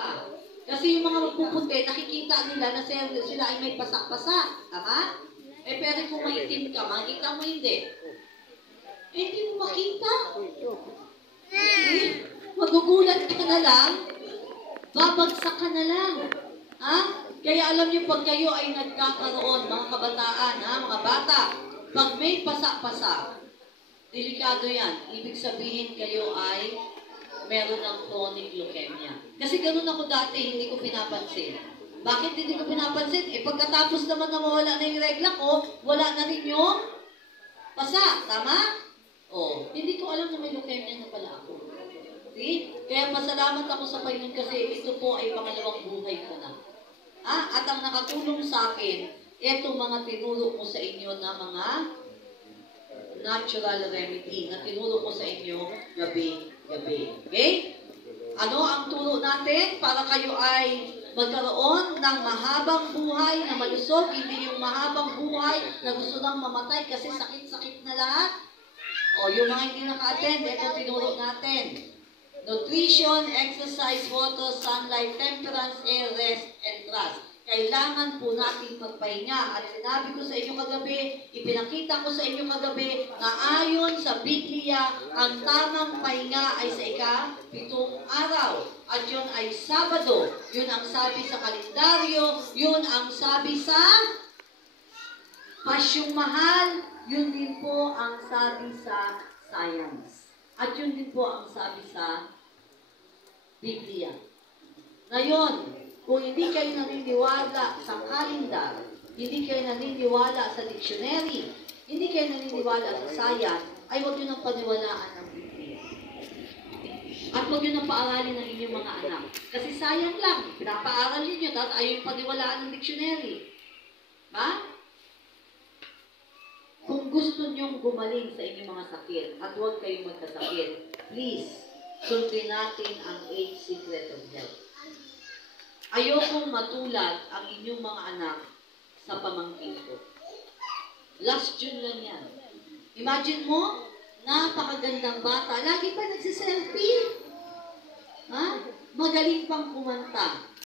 ka. Kasi yung mga magpupunti, nakikita nila na sila ay may pasak-pasak. Tama? Pero kung maitim ka, makikita mo hindi. Hindi mo makita. Magugulat ka na lang, babagsak ka na lang. Ha? Kaya alam niyo, pag kayo ay nagkakaroon, mga kabataan, mga bata, pag may pasak-pasak, delikado yan. Ibig sabihin kayo ay meron ng chronic leukemia. Kasi ganun ako dati, hindi ko pinapansin. Bakit hindi ko pinapansin? Pagkatapos naman na mawala na yung regla ko, wala na rin yung pasa. Tama? Hindi ko alam na may leukemia na pala ako. See? Kaya pasalamat ako sa Panginoon kasi ito po ay pangalawang buhay ko na. At ang nakatulong sa akin, eto mga tinuro ko sa inyo na mga natural remedy na tinuro ko sa inyo gabi-gabi. Okay? Ano ang turo natin para kayo ay magkaroon ng mahabang buhay na malusog, hindi yung mahabang buhay na gusto nang mamatay kasi sakit-sakit na lahat? Yung mga hindi naka-attend, ito tinuro natin. Nutrition, exercise, water, sunlight, temperance, air, rest, and trust. Kailangan po natin magpahinga. At sinabi ko sa inyo kagabi, ipinakita ko sa inyo kagabi, na ayon sa Biblia, ang tamang pahinga ay sa ika-7 araw. At yun ay Sabado. Yun ang sabi sa kalendaryo. Yun ang sabi sa Pasyong Mahal. Yun din po ang sabi sa science. At yun din po ang sabi sa Biblia. Ngayon, kung hindi kayo naniniwala sa kalendar, hindi kayo naniniwala sa dictionary, hindi kayo naniniwala sa science, ay huwag nyo nang paniwalaan ng Biblia. At huwag nyo nang paaralin ng inyong mga anak. Kasi sayang lang, pinapaaral nyo, tapos ayaw yung paniwalaan ng dictionary. Kung gusto nyong gumaling sa inyong mga sakit at huwag kayong magkasakit, please, sundin natin ang 8 secret of health. Ayokong matulad ang inyong mga anak sa pamangkin ko. Last June lang yan. Imagine mo, napakagandang bata, lagi pa nagsiselfie. Magaling pang kumanta.